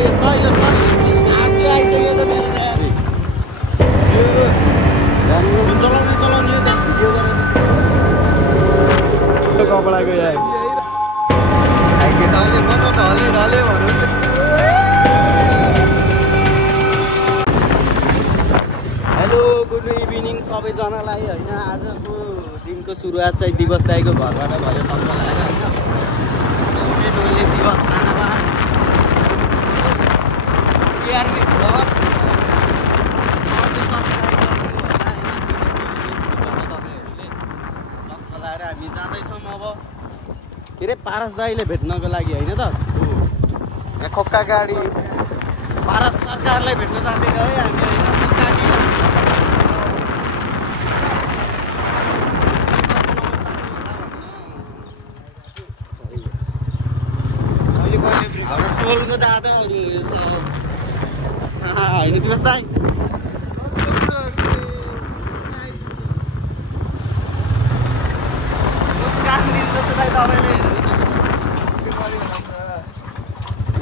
आँसु आइसक्यो त मेरो कपडाको हेलो गुड इभिनिङ सबैजनालाई होइन। आजको दिनको सुरुवात चाहिँ दिवस दाइको घरबाट भयो सबैलाई होइन। दिवस खानामा हामी जाँदैछौँ अब के अरे पारस दाईले भेट्नको लागि होइन त। यहाँ खोक्का गाडी पारस सरकारलाई भेट्न जाँदैन है हामी होइन। टोलको दादाहरू यसो होइन दिवस दाई मुस्कान दिन्छ दाइ तपाईँले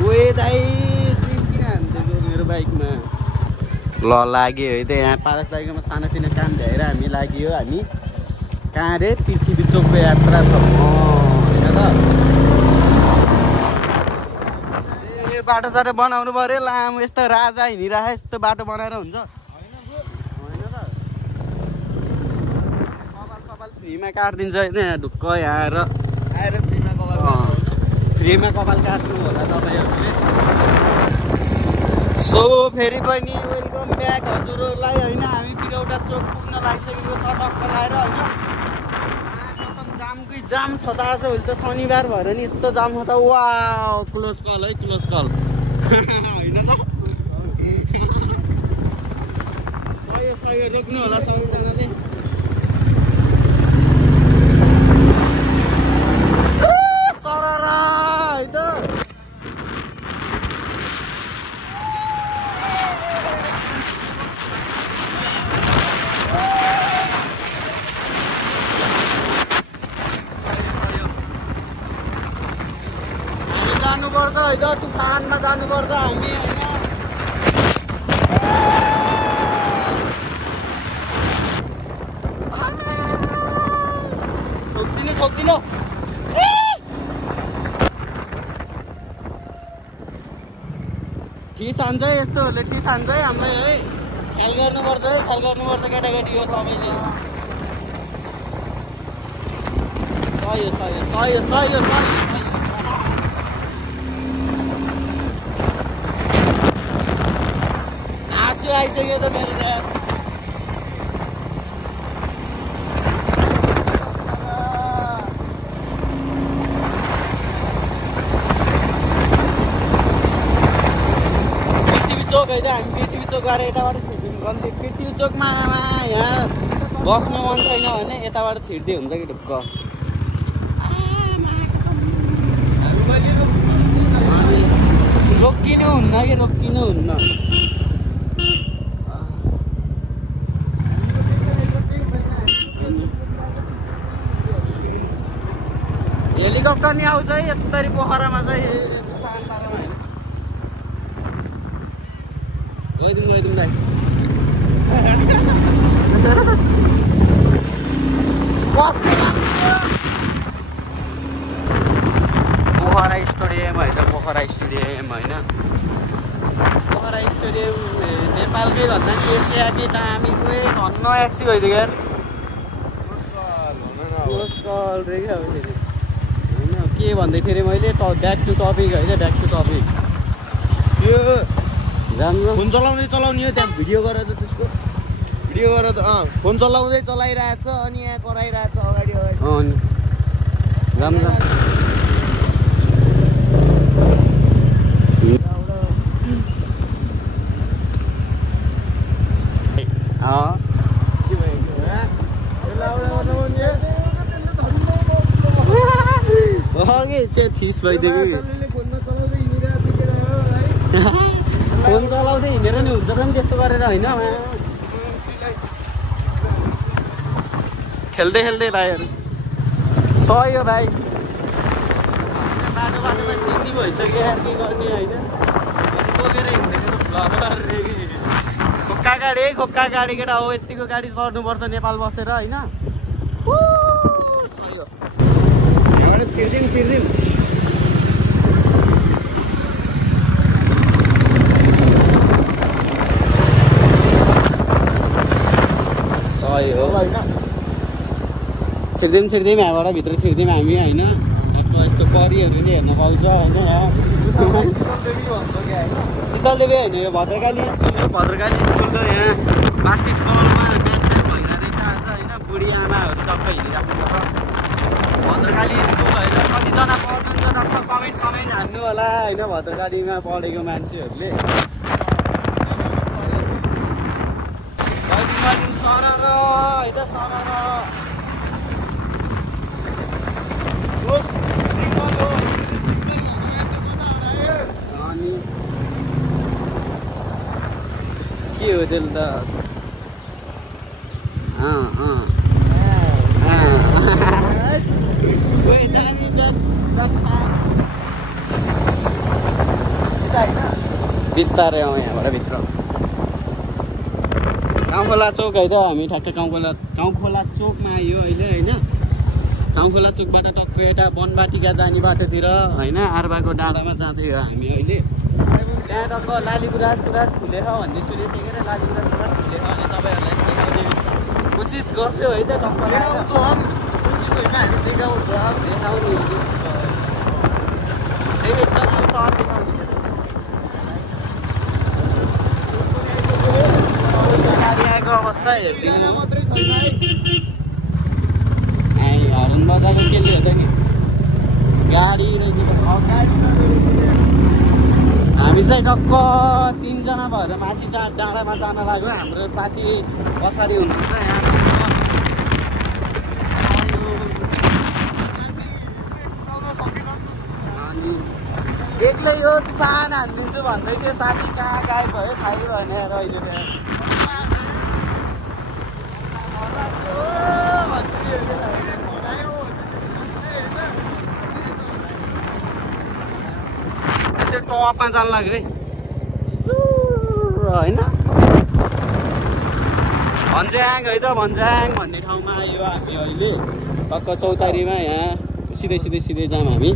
ओए दाई ट्रिप किन हान्दिएको मेरो बाइकमा ल लाग्यो है त। यहाँ पारस दाइकोमा सानोतिनो काम भ्याएर हामी लाग्यो। हामी कहाँ रे पृथ्वी चोकको यात्रा छ होइन त। बाटो साटो बनाउनु पर्यो लामो यस्तो राजा हिँडिरहेको यस्तो बाटो बनाएर हुन्छ होइन त। कपाल फ्रीमा काटिदिन्छ होइन यहाँ ढुक्क यहाँ आएर फ्रीमा कपाल काट्नु होला तपाईँहरूले। सो फेरि पनि वेलकम ब्याक हजुरहरूलाई होइन। हामी बिरौटा चोक पुग्न लागिसकेको छ टक्क लाएर होइन। जामकै जाम छ त आज भोलि त शनिबार भएर नि यस्तो जाम छ त। वा क्लोज कल है क्लोज कल होइन त। सही रोक्नु होला सबैजनाले। सररा है त जानुपर्छ है त। तुफानमा जानुपर्छ हामी होइन। ठोक्दिनु ठिस हान्छ है यस्तोहरूले ठिस हान्छ है हामीलाई है। ख्याल गर्नुपर्छ है ख्याल गर्नुपर्छ केटाकेटी हो सबैले। सही आँसु आइसक्यो त मेरो यहाँ। पृथ्वी चोक है त। हामी पृथ्वी चोक गएर यताबाट छिर्दिउँ गल्ती। पृथ्वी चोकमा यहाँ बस्नु मन छैन भने यताबाट छिर्दै हुन्छ कि ढुक्क। रोकिनु हुन्न कि रोकिनु हुन्न। हेलिकप्टर नि आउँछ है यस्तरी पोखरामा चाहिँ गइदिउँ दाइ। पोखरा स्टेडियम होइन पोखरा स्टेडियम होइन। पोखरा स्टेडियम नेपालकै भन्दा नि एसियाकै दामीकै धन्न एक्सी भइदियो यार। कल रे क्या होइन के भन्दै थिएँ अरे मैले ब्याक टु टपिक होइन ब्याक टु टपिक। यो राम्रो फोन चलाउँदै चलाउने हो त्यहाँ भिडियो गरेर त त्यसको भिडियो गरेर त फोन चलाउँदै चलाइरहेछ अनि यहाँ कराइरहेछ अगाडि राम्रो त्यो ठिस भइदियो कि फोन चलाउँदै हिँडेर नि हुन्छ नि त्यस्तो गरेर होइन। खेल्दै खेल्दै भाइहरू सही हो भाइ। बाटोमा चिन्नी भइसक्यो यार के गर्ने होइन। खोक्का गाडी केटा हो यतिको गाडी चढ्नुपर्छ नेपाल बसेर होइन छिर्दिम सही हो छिर्दिम यहाँबाट भित्र छिर्दिम हामी होइन यस्तो परिहरू नि हेर्न पाउँछ होइन शीतलदेवी होइन यो भद्रकाली स्कुलको यहाँ बास्केटबलमा म्याच भइरहेछ आज होइन बुढी आमाहरू टक्क हिँडिराख्नु भद्रकाली स्कुल होइन कतिजना पढ्नुहुन्छ टक्क कमेन्ट हान्नु होला होइन भद्रकालीमा पढेको मान्छेहरूले सरर है त सरर के हो त्यसले त बिस्तारै आउँ यहाँबाट भित्र गाउँखोला चोक है त हामी ठ्याक्कै गाउँखोला चोकमा आयो अहिले होइन गाउँखोला चोकबाट टक्क यता वनबाटिका जाने बाटोतिर होइन आर्बाको डाँडामा जाँदै हो हामी अहिले त्यहाँ टक्क लालीगुराँस फुलेछ भन्ने सुनेको थिएँ कि लालीगुराँस फुलेछ भने तपाईँहरूलाई देखाउने कोसिस गर्छु है त टक्क गाडीको अवस्था हेरिदिनु हरन बजाएको केले हो त नि गाडी रहेछ हामी चाहिँ टक्क 3 जना भएर माथि डाँडामा जान लाग्यो हाम्रो साथी पछाडि हुनुहुन्छ यहाँ एक्लै यो तुफान हालिदिन्छु भन्दै थियो साथी कहाँ गायब भयो थाहै भएन अहिले त्यो टपमा जान लाग्यो है होइन भन्ज्याङ है त भन्ज्याङ भन्ने ठाउँमा आयो हामी अहिले टक्क चौतारीमा यहाँ सिधै जाम हामी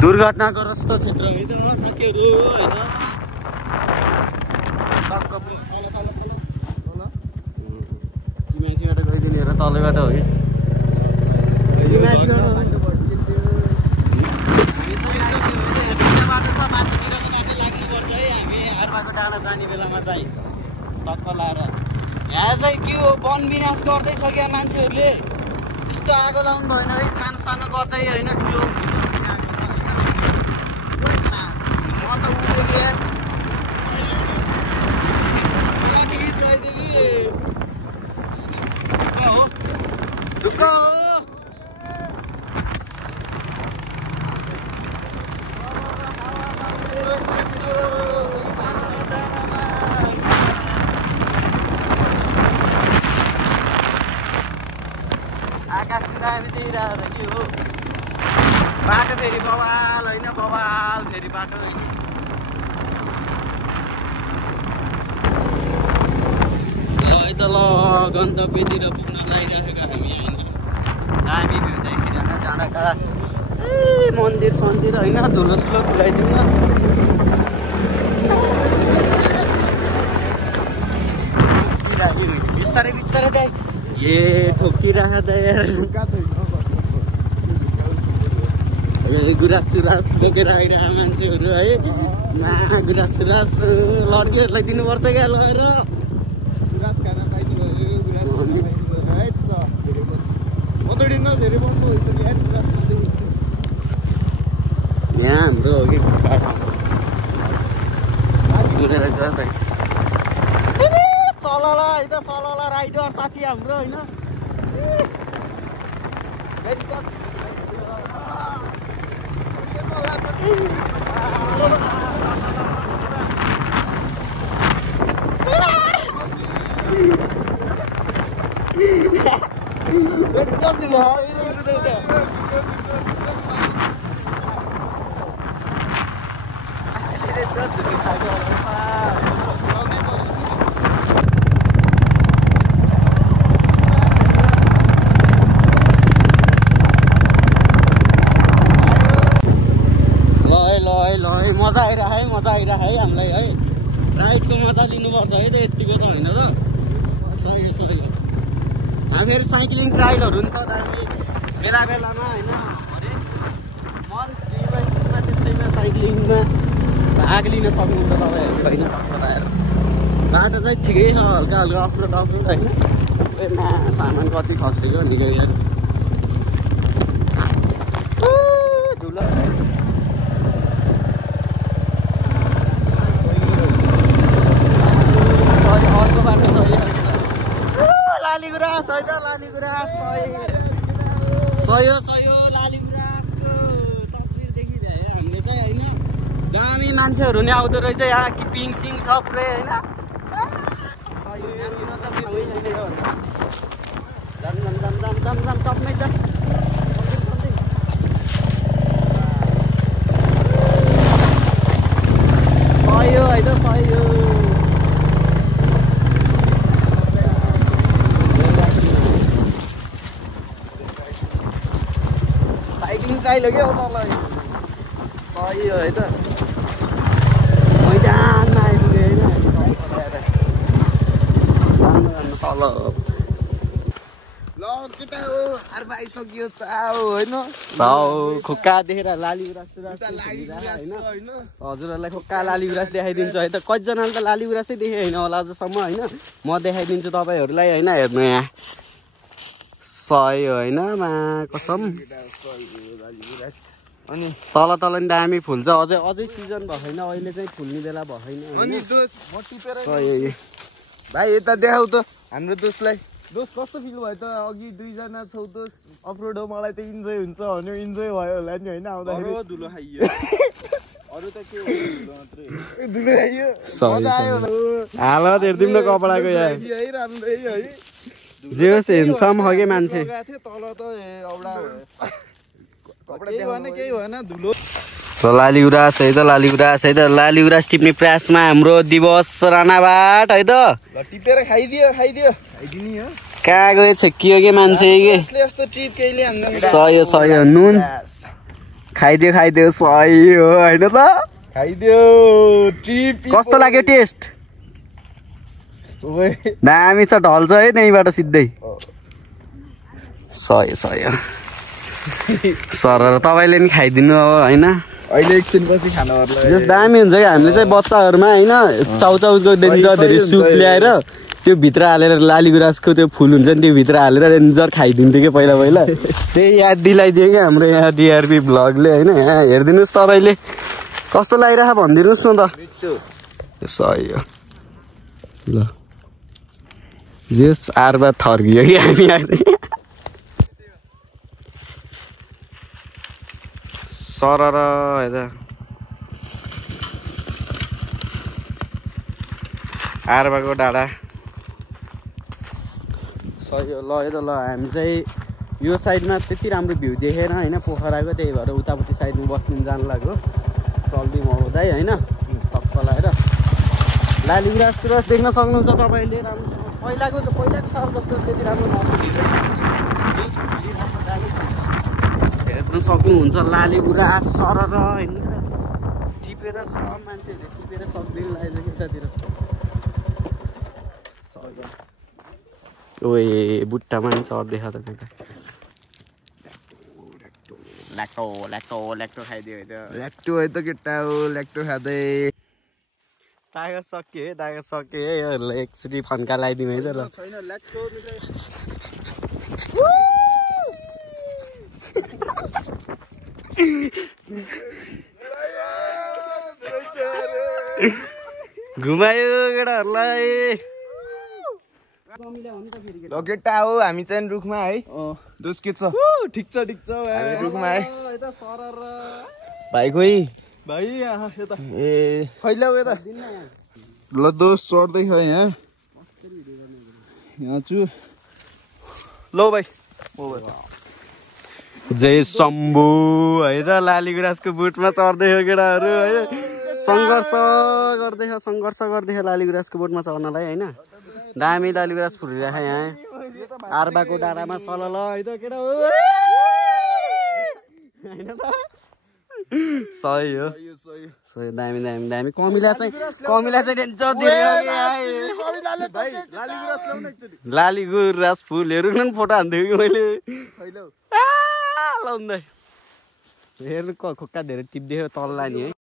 दुर्घटनाग्रस्त क्षेत्र है त साथीहरू होइन माथिबाट गइदिने हेर तलबाट हो कि बाटो छ माथितिरको बाटो लाग्नुपर्छ है हामी आर्बाको डाँडा जाने बेलामा चाहिँ टक्क लाएर यहाँ चाहिँ के हो वन विनाश गर्दैछ क्या मान्छेहरूले यस्तो आगो लाउनु भएन है सानो गर्दै होइन ठुलो आकाश हामी देखिरहेको के हो बाटो फेरि बवाल होइन बवाल फेरि बाटो है त ल गन्तव्यतिर पुग्न लागिरहेको हामी होइन दामी भ्यू देखिरहेको जाँडाका ए मन्दिर होइन धुलोसुलो खुलाइदिउँ न बिस्तारै देख ये ठोकिरहेको त गुराँस बोकेर आइरहेको मान्छेहरू है गुराँस लड्कीहरूलाई दिनुपर्छ क्या लगेर यहाँ हाम्रो हो कि सलला है त सलला राइडर साथी हाम्रो होइन मजा आइरह है हामीलाई है राइडको मजा लिनुपर्छ है त यतिको त होइन र सही फेरि साइक्लिङ ट्रायलहरू हुन्छ दामी बेला बेलामा होइन अरे मन्थलीमा त्यस्तैमा साइक्लिङमा भाग लिन सक्नुहुन्छ तपाईँहरू होइन बाटो चाहिँ ठिकै छ हल्का हल्का अप्रोड होइन सामान कति खसेको निकै धुलो लालीगुराँस है त लालीगुराँस सयो लालीगुराँसको तस्बिर देखिरह्यो हामीले चाहिँ होइन दामी मान्छेहरू नि आउँदो रहेछ यहाँ कि पिङ सिङ छ पुरै होइन टपमै छ सयो है त सयो ट्रायल हो क्या तल सही हो है त मैदानमा आइपुग्यो होइन तल केटा हो अर्ब आइसक्यो चाउ होइन खोक्का देखेर लालीगुराँस होइन हजुरहरूलाई खोक्का लालीगुराँस देखाइदिन्छु है त कतिजनाले त लालीगुराँसै देखे होइन होला आजसम्म होइन म देखाइदिन्छु तपाईँहरूलाई होइन हेर्नु यहाँ सही होइन मा कसम अनि तल नि दामी फुल्छ अझै सिजन भएन अहिले चाहिँ फुल्ने बेला भएन भाइ यता देखाउ त हाम्रो दोस्तलाई दोस्त कस्तो फिल भयो त अघि दुईजना छौ दोस्त अफरोड हो मलाई त इन्जोय हुन्छ भन्यो इन्जोय भयो होला नि होइन आउँदाखेरि धुलो खाइयो अरू त के धुलो खाइयो हालत हेर्दिउँ न कपडाको यहाँ है राम्रै है जे हेन्सम हो कि मान्छे तल त केही भएन धुलो लालीगुराँस है त लालीगुराँस टिप्ने प्रयासमा हाम्रो दिवस राणाबाट है त टिपेर खाइदियो खाइदिने हो कहाँ गयो छेकियो के मान्छे सयो नुन खाइदियो सही हो होइन त खाइदियो ट्रिप कस्तो लाग्यो टेस्ट दामी छ ढल्छ है त्यहीँबाट सिधै सयो सर तपाईँले नि खाइदिनु अब होइन अहिले एकछिनपछि खानु दामी हुन्छ कि हामीले चाहिँ बच्चाहरूमा होइन चाउचाउको डेन्जर धेरै सुप ल्याएर त्यो भित्र हालेर लालीगुराँसको त्यो फुल हुन्छ नि त्यो भित्र हालेर डेन्जर खाइदिन्थ्यो कि पहिला त्यही याद दिलाइदियो कि हाम्रो यहाँ डिआरपी भ्लगले होइन यहाँ हेरिदिनुहोस् तपाईँले कस्तो लागिरहेको भनिदिनुहोस् न त सही हो ल जेस आरबा थर्कियो कि हामी आएर सरर हेर आरबाको डाँडा सही हो ल है त ल हामी चाहिँ यो साइडमा त्यति राम्रो भ्यू देखेन होइन पोखराको त्यही भएर उतापट्टि साइडमा बस्नु जानु लाग्यो चल्दी मगाउँदै होइन टक्क लगाएर लालीगुराँस देख्न सक्नुहुन्छ तपाईँले राम्रोसँग पहिलाको साल जस्तो त्यति राम्रो हेर्न सक्नुहुन्छ लालीगुराँस सरर होइन टिपेर सब मान्छेहरूले टिपेर सक्दैन लागेको उतातिर ओए बुट्टा मान्छ देखा त ल्याक्टो खाइदियो ल्याक्टो है त केटा हो ल्याक्टो खाँदै तागत सक्यो है योहरूलाई एकचोटि फन्का लगाइदिउँ है त ल घुमायो केटाहरूलाई ल केटा हो हामी चाहिँ रुखमा है दोस्त के छ ठिक छ रुखमा है भाइ खोइ भाइ ए खैला यता ल दोस्त चढ्दै छ यहाँ छु ल भाइ जय शम्भु है त लालीगुराँसको बुटमा चढ्दै हो केटाहरू है सङ्घर्ष गर्दै लालीगुराँसको बुटमा चढ्नलाई होइन दामी लालीगुराँस फुलिरहेको यहाँ आर्बाको डाँडामा सलल है त केटा होइन त सही हो सही दामी कमिला चाहिँ डेन्जर लालीगुराँस फुलहरू पनि फोटो हान्थेँ कि मैले लाउँदै हेर्नु खोक्का धेरै टिप्दै तल्ला नि है